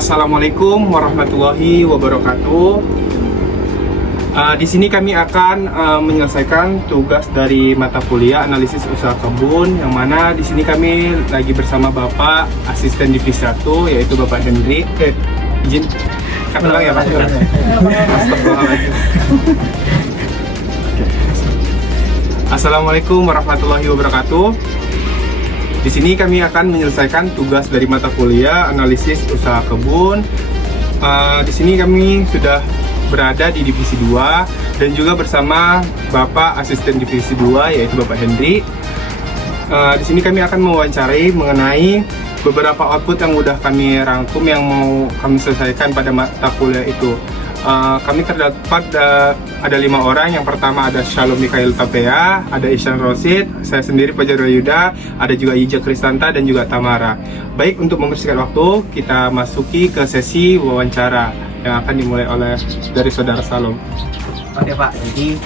Assalamualaikum warahmatullahi wabarakatuh. Di sini kami akan menyelesaikan tugas dari mata kuliah analisis usaha kebun, yang mana di sini kami lagi bersama Bapak Asisten Divisi 1, yaitu Bapak Hendri. Izin kata ulang ya Pak. Astagfirullahaladzim. Assalamualaikum warahmatullahi wabarakatuh. Di sini kami akan menyelesaikan tugas dari mata kuliah analisis usaha kebun. Di sini kami sudah berada di divisi 2 dan juga bersama Bapak Asisten Divisi 2, yaitu Bapak Hendri. Di sini kami akan mewawancarai mengenai beberapa output yang sudah kami rangkum yang mau kami selesaikan pada mata kuliah itu. Kami terdapat ada 5 orang. Yang pertama ada Shalom Mikhail Tapea, ada Ishan Rosid, saya sendiri Fajar Yuda, ada juga Ija Kristanta dan juga Tamara. Baik, untuk membersihkan waktu, kita masuki ke sesi wawancara yang akan dimulai oleh dari Saudara Shalom. Oke Pak, jadi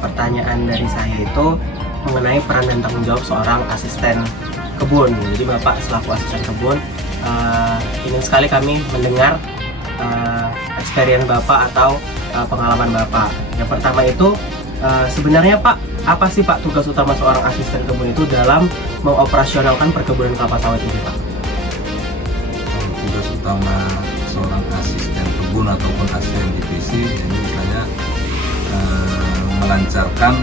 pertanyaan dari saya itu mengenai peran dan tanggung jawab seorang asisten kebun. Jadi Bapak selaku asisten kebun, ingin sekali kami mendengar experience Bapak atau pengalaman Bapak. Yang pertama itu sebenarnya Pak, apa sih Pak tugas utama seorang asisten kebun itu dalam mengoperasionalkan perkebunan kelapa sawit ini Pak? Tugas utama seorang asisten kebun ataupun asisten divisi ini misalnya melancarkan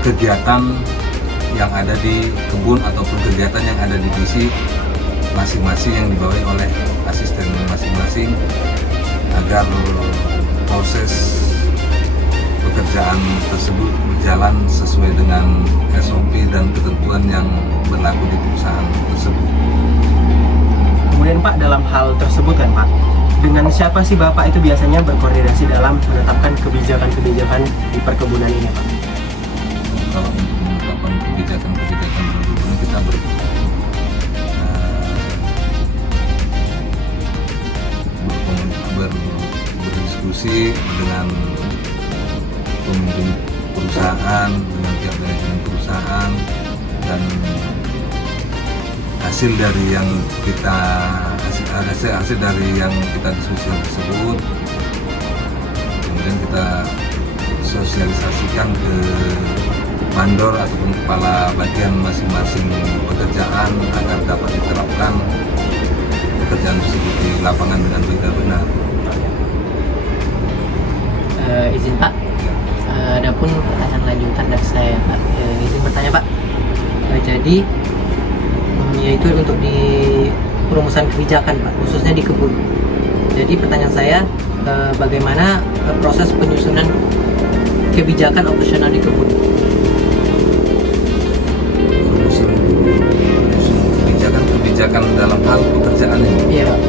kegiatan yang ada di kebun ataupun kegiatan yang ada di divisi masing-masing yang dibawahi oleh asisten masing-masing, agar proses pekerjaan tersebut berjalan sesuai dengan SOP dan ketentuan yang berlaku di perusahaan tersebut. Kemudian Pak, dalam hal tersebut kan Pak, dengan siapa sih Bapak itu biasanya berkoordinasi dalam menetapkan kebijakan-kebijakan di perkebunan ini Pak? Kalau untuk menetapkan kebijakan-kebijakan perkebunan kita berdiskusi dengan pemimpin perusahaan, dengan pihak manajemen perusahaan, dan hasil dari yang kita diskusikan tersebut kemudian kita sosialisasikan ke mandor ataupun kepala bagian masing-masing pekerjaan agar dapat diterapkan pekerjaan tersebut di lapangan dengan benar-benar. Izin Pak, ada pun pertanyaan lanjutan dari saya Pak. Izin bertanya Pak, jadi yaitu untuk di perumusan kebijakan Pak, khususnya di kebun. Jadi pertanyaan saya, bagaimana proses penyusunan kebijakan operasional di kebun? Kebijakan dalam hal pekerjaan ini. Iya Pak.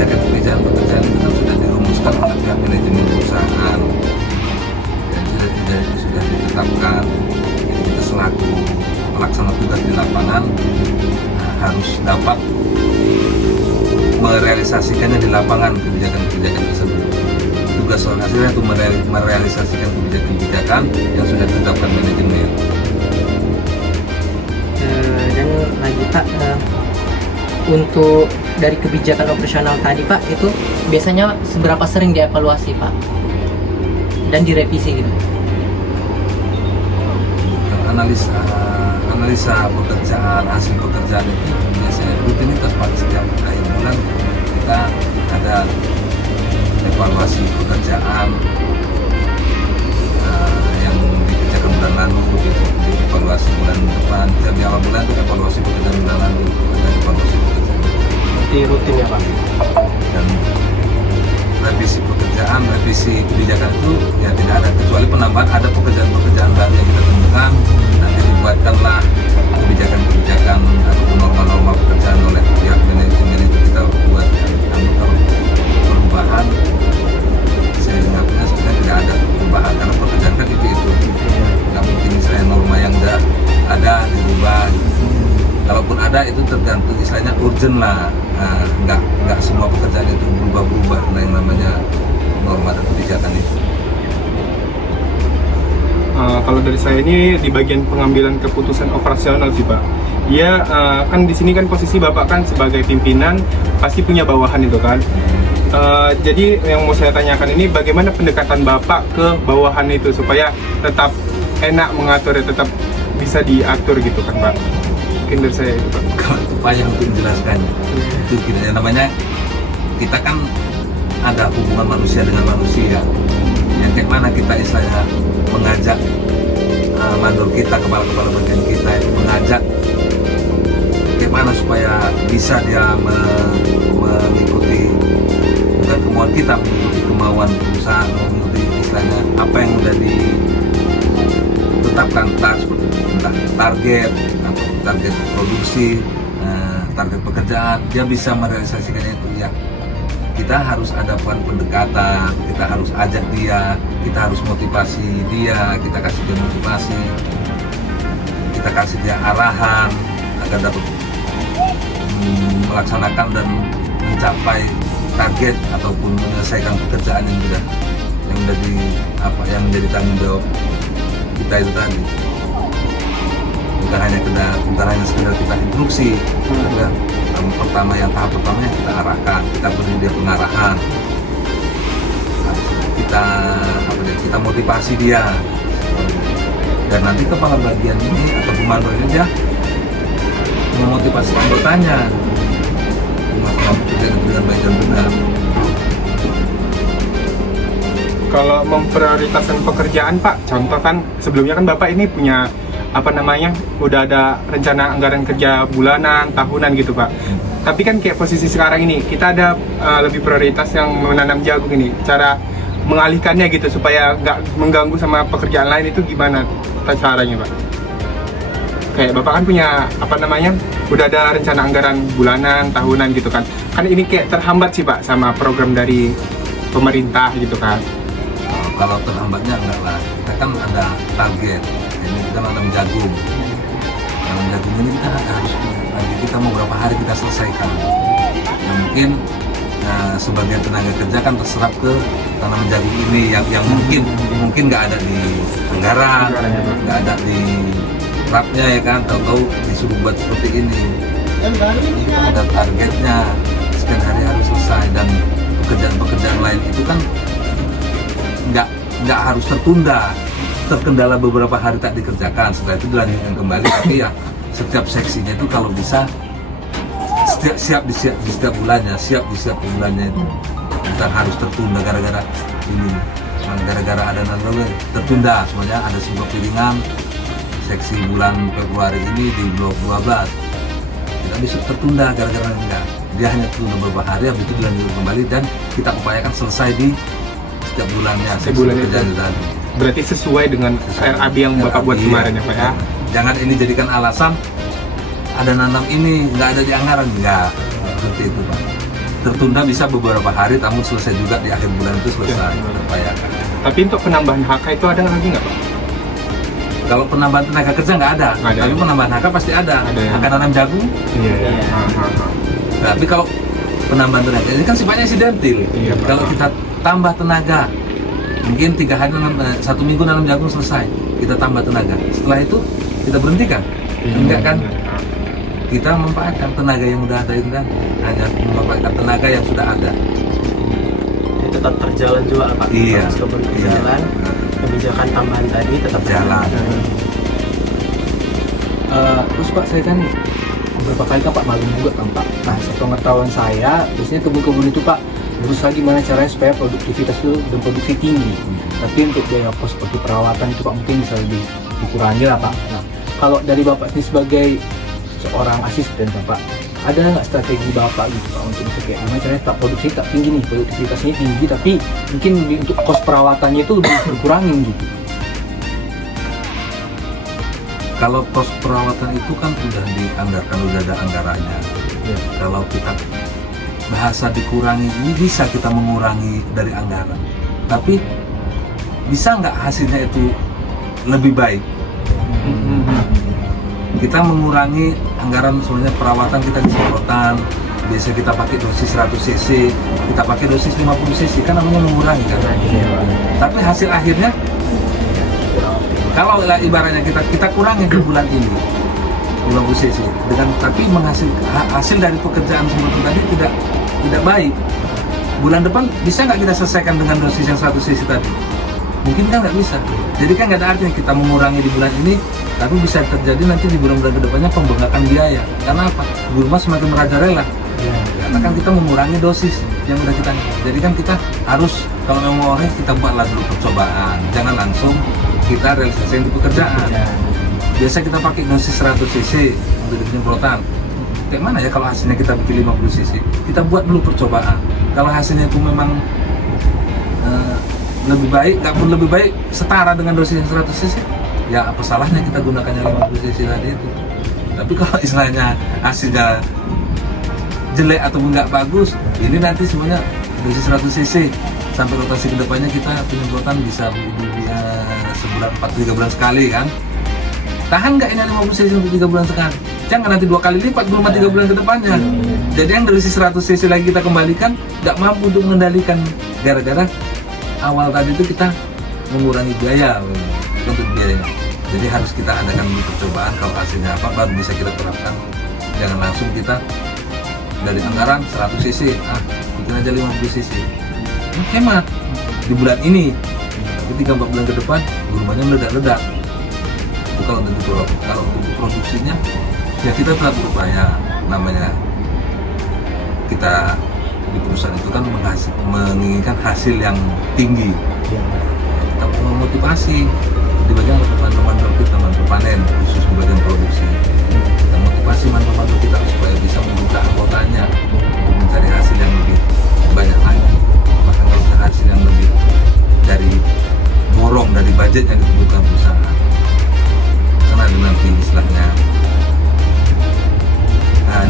Kebijakan pekerjaan itu kan sudah dirumuskan oleh pihak manajemen perusahaan dan sudah ditetapkan. Kita selaku pelaksana tugas di lapangan harus dapat merealisasikannya di lapangan kebijakan-kebijakan tersebut. Tugas seorang asisten itu merealisasikan kebijakan-kebijakan yang sudah ditetapkan manajemen. Dan lagi Pak, untuk dari kebijakan operasional tadi Pak, itu biasanya seberapa sering dievaluasi Pak dan direvisi gitu? Analisa pekerjaan, hasil pekerjaan itu biasanya rutinitas Pak. Setiap akhir bulan kita ada evaluasi pekerjaan yang dikerjakan bulan lalu, evaluasi bulan depan. Di awal bulan itu evaluasi pekerjaan bulan lalu, ada evaluasi pekerjaan. Di rutin ya Pak. Dan revisi pekerjaan, revisi kebijakan itu ya tidak ada, kecuali penambahan ada pekerjaan-pekerjaan baru yang kita temukan, nanti dibuatkanlah kebijakan-kebijakan ataupun norma-norma pekerjaan oleh pihak manajemen itu kita buat. Namun kalau perubahan, saya ingatnya sebenarnya tidak ada perubahan karena pekerjaan kan itu nggak mungkin misalnya norma yang udah ada dirubah. Kalaupun ada itu tergantung istilahnya urgent lah, nggak semua pekerjaan itu berubah-berubah. Nah, yang namanya norma dan kebijakan itu. Kalau dari saya ini di bagian pengambilan keputusan operasional sih Pak. Iya, kan di sini kan posisi Bapak kan sebagai pimpinan pasti punya bawahan itu kan. Jadi yang mau saya tanyakan ini bagaimana pendekatan Bapak ke bawahan itu supaya tetap enak mengatur, tetap bisa diatur gitu kan Pak. Mungkin dari saya itu Pak. Kalau upaya untuk menjelaskannya itu kita namanya, kita kan ada hubungan manusia dengan manusia yang kayak mana kita istilahnya mengajak mandor kita, kepala-kepala bagian kita itu mengajak bagaimana supaya bisa dia mengikuti bukan kemauan kita, mengikuti kemauan perusahaan, mengikuti istilahnya apa yang sudah ditetapkan, entah target atau target produksi, target pekerjaan, dia bisa merealisasikannya itu ya. Kita harus ada pendekatan, kita harus ajak dia, kita harus motivasi dia, kita kasih dia motivasi, kita kasih dia arahan agar dapat melaksanakan dan mencapai target ataupun menyelesaikan pekerjaan yang menjadi tanggung jawab kita itu tadi. Bukan hanya sekedar kita instruksi, tahap pertama yang kita arahkan, kita beri dia pengarahan, kita motivasi dia, dan nanti kepala bagian ini atau komando ini dia memotivasi anggotanya melakukan pekerjaan dengan baik dan benar. Kalau memprioritaskan pekerjaan Pak, contoh kan sebelumnya kan Bapak ini punya udah ada rencana anggaran kerja bulanan, tahunan gitu Pak. Tapi kan kayak posisi sekarang ini kita ada lebih prioritas yang menanam jagung ini. Cara mengalihkannya gitu supaya nggak mengganggu sama pekerjaan lain itu gimana caranya Pak? Kayak Bapak kan punya udah ada rencana anggaran bulanan, tahunan gitu kan. Kan ini kayak terhambat sih Pak sama program dari pemerintah gitu kan. Kalau terhambatnya enggak lah, kita kan ada target. Ini kita nanam jagung. Nanam jagung ini kita harus punya target, kita mau berapa hari kita selesaikan. Ya mungkin sebagian tenaga kerja kan terserap ke tanaman jagung ini yang mungkin nggak ada di anggaran, nggak ada di rapnya ya kan, tahu-tahu disuruh buat seperti ini. Kita ada targetnya, sekian hari harus selesai, dan pekerjaan-pekerjaan lain itu kan nggak harus terkendala beberapa hari tak dikerjakan, setelah itu dilanjutkan kembali. Tapi ya setiap seksinya itu kalau bisa siap di setiap bulannya, siap di setiap bulannya itu bukan harus tertunda gara-gara ini, gara-gara ada lalu tertunda. Semuanya ada sebuah piringan seksi bulan Februari ini di blok 12 tidak bisa tertunda gara-gara enggak, dia hanya tertunda beberapa hari, habis itu dilanjutkan kembali dan kita upayakan selesai di setiap bulannya sebulan itu. Tadi. Berarti sesuai dengan RAB yang Bapak buat kemarin ya Pak ya? Jangan ini jadikan alasan ada nanam ini nggak ada di anggaran, enggak seperti itu Pak. Tertunda bisa beberapa hari, namun selesai juga di akhir bulan itu selesai upayakan. Tapi untuk penambahan HK itu ada lagi nggak Pak? Kalau penambahan tenaga kerja nggak ada, tapi penambahan HK pasti ada. Ya? HK nanam jagung. Iya. Tapi kalau penambahan tenaga ini kan sifatnya insidentil. Iya, kalau kita tambah tenaga, mungkin 3 hari 1 minggu nanam jagung selesai, kita tambah tenaga. Setelah itu kita berhentikan, enggak kan? Kita memanfaatkan tenaga yang sudah ada itu kan, hanya memanfaatkan tenaga yang sudah ada. Itu tetap terjalan juga Pak. Iya. Meskipun berjalan, kebijakan tambahan tadi tetap jalan. Terus Pak, saya kan beberapa kali kan Pak magang juga kan Pak. Nah, sepengetahuan saya, biasanya kebun-kebun itu Pak berusaha gimana caranya supaya produktivitas itu dan produksi tinggi. Tapi untuk biaya pos seperti perawatan itu Pak mungkin bisa lebih dikurangi lah Pak. Nah, kalau dari Bapak ini sebagai seorang asisten kan Pak, ada nggak strategi Bapak gitu Pak untuk bisa kayak gimana caranya tak produksi tak tinggi nih, produktivitasnya tinggi tapi mungkin untuk kos perawatannya itu lebih berkurangin gitu. Kalau kos perawatan itu kan sudah dianggarkan, sudah ada anggarannya. Ya. Kalau kita bahasa dikurangi, ini bisa kita mengurangi dari anggaran. Tapi bisa nggak hasilnya itu lebih baik? Kita mengurangi anggaran, sebenarnya perawatan kita di semprotan. Biasa kita pakai dosis 100 cc, kita pakai dosis 50 cc, kan namanya mengurangi kan? Tapi hasil akhirnya, kalau ibaratnya kita kurangi di bulan ini, 50 cc dengan tapi hasil dari pekerjaan semua tadi tidak baik. Bulan depan bisa nggak kita selesaikan dengan dosis yang 100 cc tadi? Mungkin kan nggak bisa. Jadi kan nggak ada artinya kita mengurangi di bulan ini, tapi bisa terjadi nanti di bulan-bulan kedepannya pembengkakan biaya. Karena apa? Ibu rumah semakin merajalela. Karena kan kita mengurangi dosis yang udah kita. Jadi kan kita harus kalau mau kita buatlah dulu percobaan. Jangan langsung kita realisasikan di pekerjaan. Biasa kita pakai dosis 100 cc untuk penyemprotan. Kayak mana ya kalau hasilnya kita bikin 50 cc? Kita buat dulu percobaan. Kalau hasilnya itu memang lebih baik, nggak pun lebih baik setara dengan dosis yang 100 cc, ya apa salahnya kita gunakannya 50 cc tadi itu. Tapi kalau istilahnya hasilnya jelek ataupun nggak bagus, ini nanti semuanya dosis 100 cc sampai rotasi kedepannya kita penyemprotan bisa sebulan 3 bulan sekali kan. Tahan nggak ini 50 cc untuk 3 bulan sekali? Jangan nanti 2 kali lipat cuma 3 bulan ke depannya. Jadi yang dosis 100 cc lagi kita kembalikan nggak mampu untuk mengendalikan gara-gara awal tadi itu kita mengurangi biaya untuk biayanya. Jadi harus kita adakan dulu percobaan, kalau hasilnya apa baru bisa kita terapkan. Jangan langsung kita dari anggaran 100 cc, bikin aja 50 cc. Hemat di bulan ini, tapi 3-4 bulan ke depan rumahnya meledak-ledak. Itu kalau untuk produksinya ya kita tetap berupaya, namanya kita di perusahaan itu kan menginginkan hasil yang tinggi. Kita memotivasi di bagian teman-teman kita panen khusus di bagian produksi. Kita motivasi teman-teman kita supaya bisa membuka anggotanya untuk mencari hasil yang lebih banyak lagi. Bahkan kalau ada hasil yang lebih dari borong dari budget yang dibutuhkan perusahaan. Karena ada nanti istilahnya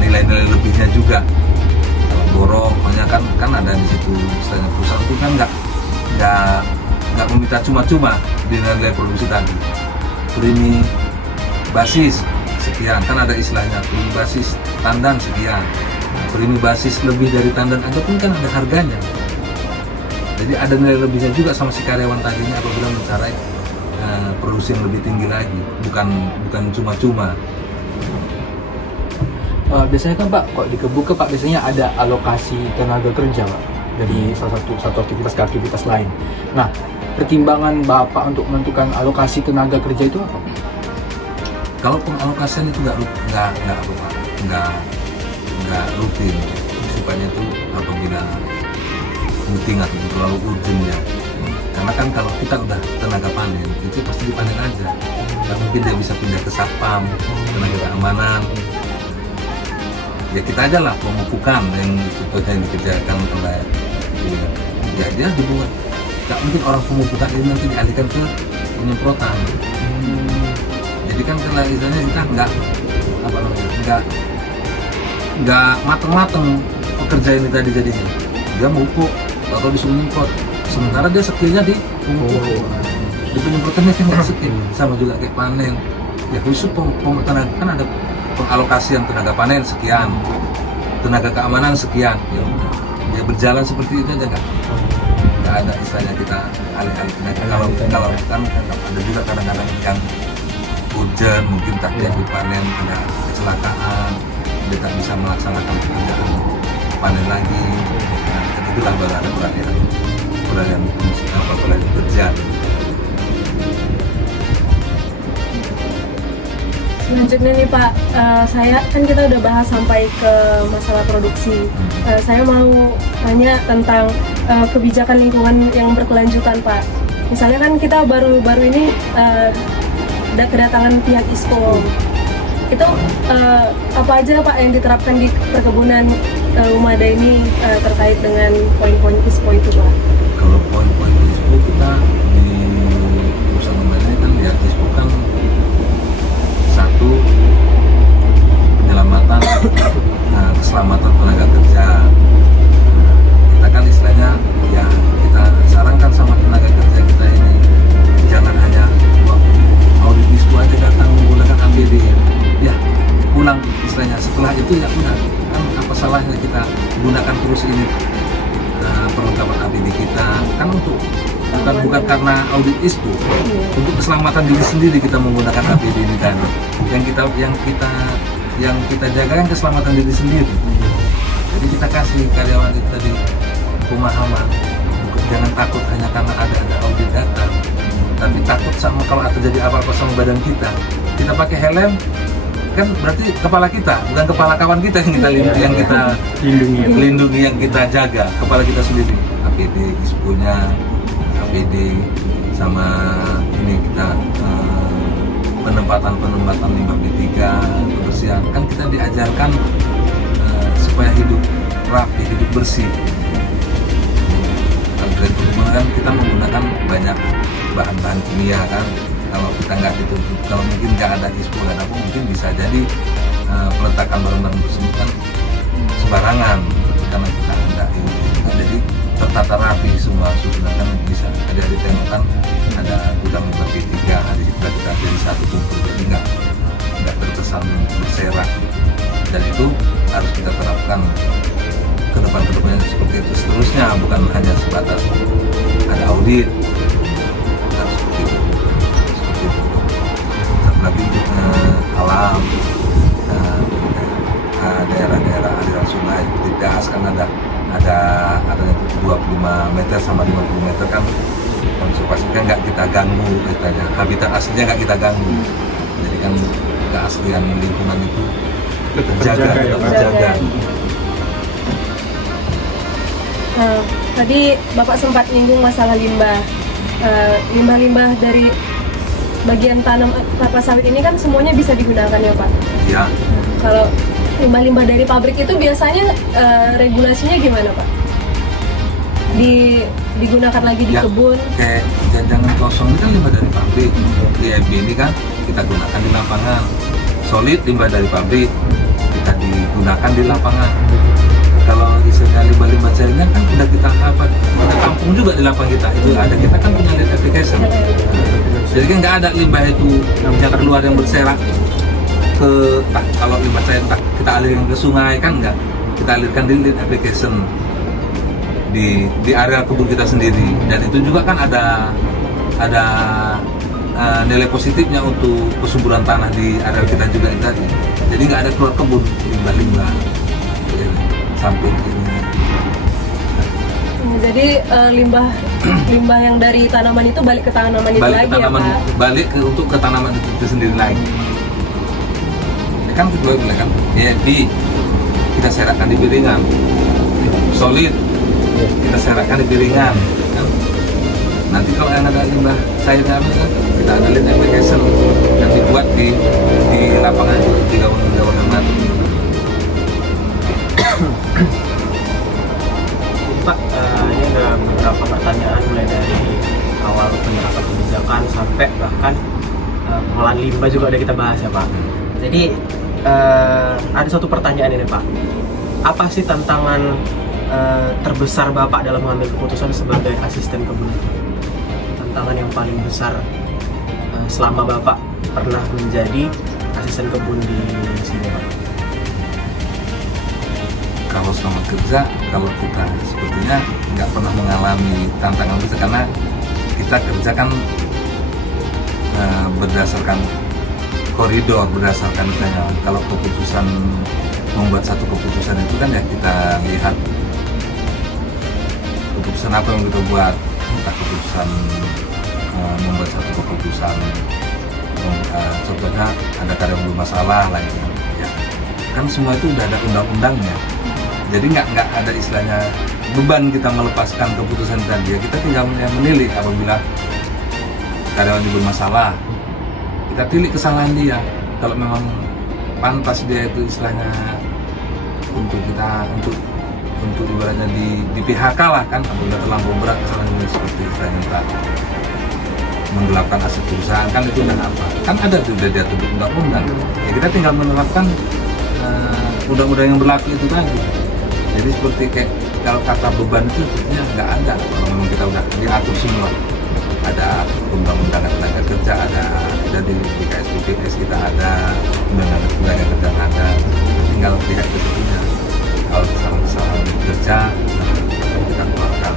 nilai-nilai lebihnya juga. Borong, makanya kan ada di situ istilahnya perusahaan itu kan nggak meminta cuma-cuma di nilai produksi tadi. Premi basis sekian, kan ada istilahnya premi basis tandan sekian, premi basis lebih dari tandan aja pun kan ada harganya. Jadi ada nilai lebihnya juga sama si karyawan tadinya apabila mencari produksi yang lebih tinggi lagi, bukan cuma-cuma. Biasanya kan Pak, kok di Kebuka Pak biasanya ada alokasi tenaga kerja Pak dari salah satu aktivitas ke aktivitas lain. Nah, pertimbangan Bapak untuk menentukan alokasi tenaga kerja itu apa? Kalau pengalokasian itu nggak rutin, sifatnya itu apabila penting atau terlalu urgent ya. Karena kan kalau kita udah tenaga panen itu pasti dipanen aja. Nggak mungkin dia bisa pindah ke satpam, tenaga keamanan. Ya kita aja lah pemupukan yang dikerjakan oleh ya dia dibuat. Gak mungkin orang pemupukan ini nanti dialihkan ke penyemprotan. Jadi kan kalau misalnya kita nggak mateng-mateng pekerja ini tadi jadinya. Dia mupuk atau disuruh nyemprot. Sementara dia skillnya di pemupuk. Di penyemprotannya kan nggak skill. Sama juga kayak panen. Ya khusus tenaga kan ada pengalokasian tenaga panen sekian, tenaga keamanan sekian, ya berjalan seperti itu aja kan. Nggak ada istilahnya kita alih-alih tenaga. Kalau kan ada juga kadang-kadang yang hujan mungkin tak jadi panen, ada kecelakaan, dia tak bisa melaksanakan pekerjaan panen lagi. Nah, itulah baru ada peralihan kerja. Selanjutnya nih Pak, kita udah bahas sampai ke masalah produksi. Saya mau tanya tentang kebijakan lingkungan yang berkelanjutan Pak. Misalnya kan kita baru ini kedatangan pihak ISPO. Itu apa aja Pak yang diterapkan di perkebunan Umada ini terkait dengan poin-poin ISPO itu Pak? Kalau poin-poin ISPO kita di perusahaan Umada kan ya ISPO kan satu penyelamatan keselamatan tenaga kerja. Kita kan istilahnya ya kita sarankan sama tenaga kerja kita ini jangan hanya audit ISPO aja datang menggunakan APD ya pulang istilahnya. Setelah itu ya udah kan apa salahnya kita gunakan terus ini perlengkapan APD kita kan untuk bukan karena audit ISPO. Untuk keselamatan diri sendiri kita menggunakan APD ini kan. Yang kita jaga kan keselamatan diri sendiri. Jadi kita kasih karyawan itu tadi pemahaman, jangan takut hanya karena ada audit data, tapi takut sama kalau terjadi apa-apa sama badan kita. Kita pakai helm kan berarti kepala kita, bukan kepala kawan kita yang kita lindungi, yang kita jaga, kepala kita sendiri. APD ISPO-nya, APD sama ini kita penempatan limbah B3, kebersihan, kan kita diajarkan supaya hidup rapi, hidup bersih. Dari perhubungan kan kita menggunakan banyak bahan-bahan kimia kan. Kalau kita nggak gitu, kalau mungkin nggak ada ISPO dan apa, mungkin bisa jadi peletakan barang-barang tersebut kan sembarangan karena kita nggak ini. Nah, jadi tertata rapi semua sudah kan bisa ada ditengokkan ada gudang limbah B3, ada kita jadi satu kumpul, jadi nggak terkesan berserak. Dan itu harus kita terapkan ke depannya seperti itu seterusnya, bukan hanya sebatas ada audit, harus seperti itu. Satu lagi untuk alam, daerah-daerah aliran sungai seperti Das kan ada 25 meter sama 50 meter kan konservasi kan nggak kita ganggu, katanya habitat aslinya nggak kita ganggu, jadi kan keaslian lingkungan itu terjaga. Tadi Bapak sempat nyinggung masalah limbah. Limbah-limbah dari bagian tanam kelapa sawit ini kan semuanya bisa digunakan ya Pak? Ya. Kalau limbah-limbah dari pabrik itu biasanya regulasinya gimana Pak? Digunakan lagi di kebun? Kayak jangan kosong ini kan limbah dari pabrik. Di FB ini kan kita gunakan di lapangan. Solid limbah dari pabrik kita digunakan di lapangan. Kalau istilahnya limbah-limbah cairnya kan udah kita tampung juga di lapangan kita. Itu ada, kita kan punya lead application. Jadi kan nggak ada limbah itu yang keluar yang berserak ke kalau limbah cair kita alirkan ke sungai kan nggak, kita alirkan di lead application di area kebun kita sendiri. Dan itu juga kan ada nilai positifnya untuk kesuburan tanah di area kita juga tadi. Jadi nggak ada keluar kebun limbah-limbah samping ini. Jadi limbah yang dari tanaman itu balik ke tanaman itu lagi ya Pak? Balik untuk ke tanaman itu sendiri lagi. Ya kan kedua bilang kan, kita seratkan di piringan. Solid kita seratkan di piringan. Nanti kalau yang ada limbah cairnya kita ada lead application yang dibuat di lapangan itu di gawang mati. Pak, ini ada beberapa pertanyaan mulai dari awal penerapan kebijakan sampai bahkan pengolahan limbah juga ada kita bahas ya Pak. Jadi ada satu pertanyaan ini Pak, apa sih tantangan terbesar Bapak dalam mengambil keputusan sebagai asisten kebun? Tantangan yang paling besar selama Bapak pernah menjadi asisten kebun di sini Pak? Kalau selama kerja, kalau kita sepertinya nggak pernah mengalami tantangan besar karena kita kerja kan berdasarkan koridor, berdasarkan misalnya kalau keputusan membuat satu keputusan itu kan ya kita lihat keputusan apa yang kita buat, entah keputusan membuat satu keputusan contohnya ada karyawan bermasalah lainnya ya kan semua itu udah ada undang-undangnya. Jadi nggak ada istilahnya beban kita melepaskan keputusan tadi. Kita tinggal menilai apabila karyawan itu bermasalah, kita tilik kesalahan dia. Kalau memang pantas dia itu istilahnya untuk ibaratnya di PHK lah kan, apabila terlampau berat kesalahannya seperti istilahnya entah menggelapkan aset perusahaan kan itu dan apa kan ada tuh udah diatur undang-undang. Ya kita tinggal menerapkan undang-undang yang berlaku itu tadi. Jadi seperti kayak kalau kata beban itu sebenarnya nggak ada, kalau memang kita udah diatur semua. Ada undang-undang tenaga kerja, ada di KSPPS kita ada undang-undang tenaga kerja ada, tinggal lihat ketentunya. Kalau kesalahan kerja kita keluarkan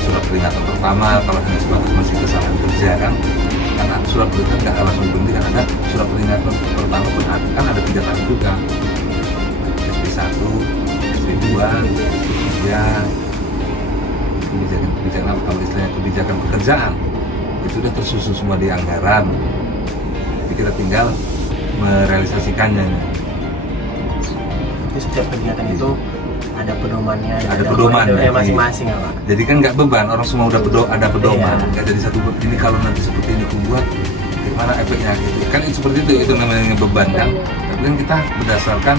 surat peringatan pertama kalau hanya sebatas masih kesalahan kerja kan, karena surat peringatan nggak langsung berhenti kan, ada surat peringatan pertama pun kan ada 3 tahun juga, SP1, SP2, SP3, kebijakan kalau istilahnya kebijakan pekerjaan itu udah tersusun semua di anggaran, jadi kita tinggal merealisasikannya. Jadi setiap kegiatan itu ada pedomannya, Ada pedoman, koridornya ya. masing-masing ya Pak. Jadi kan nggak beban, orang semua udah ada pedoman, Iya. nggak jadi satu ini kalau nanti seperti ini aku buat gimana efeknya gitu kan, seperti itu namanya beban kan. Tapi kan kita berdasarkan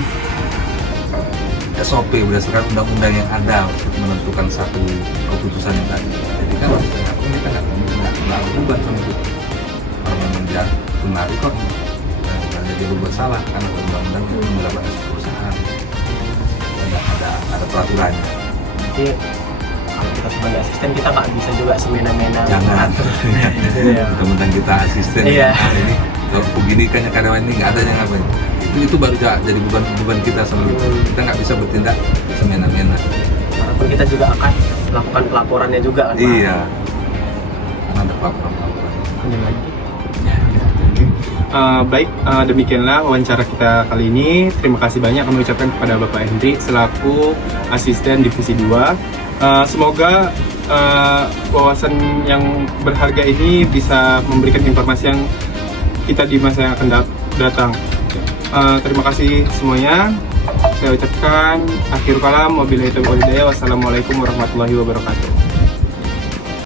SOP, berdasarkan undang-undang yang ada untuk menentukan satu keputusan yang tadi. Jadi kan kita nggak beban sama itu. Kalau memang dia benar kok nggak jadi berbuat salah karena ada undang-undang yang menerapkan perusahaan. Ada peraturannya. Jadi kalau kita sebagai asisten kita nggak bisa juga semena-mena Jangan. mengatur. Iya. Teman-teman kita asisten Iya. ini kalau begini kan karyawan ini nggak ada yang ngapain. Itu baru jadi beban kita sama kita. Kita nggak bisa bertindak semena-mena. Walaupun kita juga akan melakukan pelaporannya juga kan Pak. Iya. Karena ada pelaporan. Ini lagi. Baik, demikianlah wawancara kita kali ini. Terima kasih banyak kami ucapkan kepada Bapak Hendri selaku asisten divisi 2. Semoga wawasan yang berharga ini bisa memberikan informasi yang kita di masa yang akan datang. Terima kasih semuanya. Saya ucapkan akhir kalam, wabillahi taufiq wal hidayah. Wassalamualaikum warahmatullahi wabarakatuh.